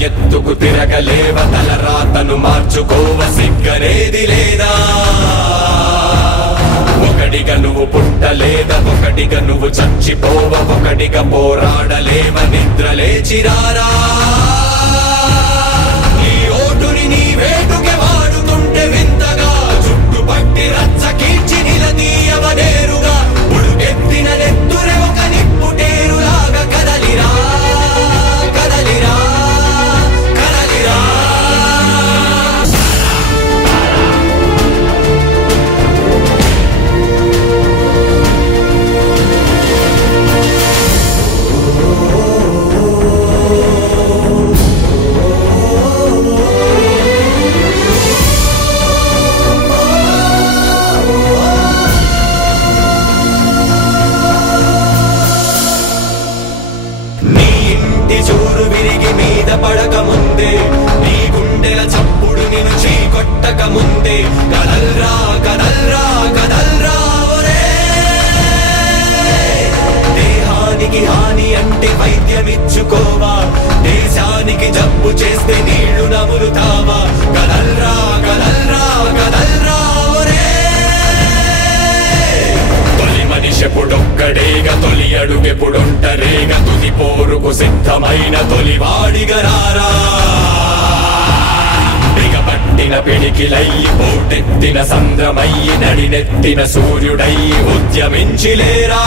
ఎత్తుకు తిరగలేవ తల రాతను మార్చుకోవ సిగ్గనేది లేదా ఒకటిగా నువ్వు పుట్టలేదా ఒకటిగా నువ్వు చచ్చిపోవ ఒకటిగా పోరాడలేవ నిద్ర లేచిరారా నీ ఓటుని నీ వేటుకే వాడుతుంటే వింతగా చుట్టుపట్టి రచ్చ కీర్చి నిలదీయవనేరుగా ఉడుకెత్తిన నెత్తురే ఒక నిప్పుటేరులాగా కదలిరా కదలిరా కదలిరా చూరు విరిగి మీద పడక ముందే నీ గుండెల చప్పుడు నిన్ను చీకొట్టక ముందే కదల్రా కదల్రా కదల్రా దేహానికి హాని అంటే వైద్యమిచ్చుకోవా దేశానికి జబ్బు చేస్తే నీళ్లు నములుతావా కదల్రా కదల్రా కదల్రా మనిషెప్పుడొక్కడేగా తొలి అడుగెప్పుడొంటరేగా తుది పోరుకు సిద్ధమైన తొలివాడిగా రారా బిగపట్టిన పిడికిలయ్యి పోటెత్తిన సంద్రమయ్యి నడినెత్తిన సూర్యుడయ్యి ఉద్యమించిలేరా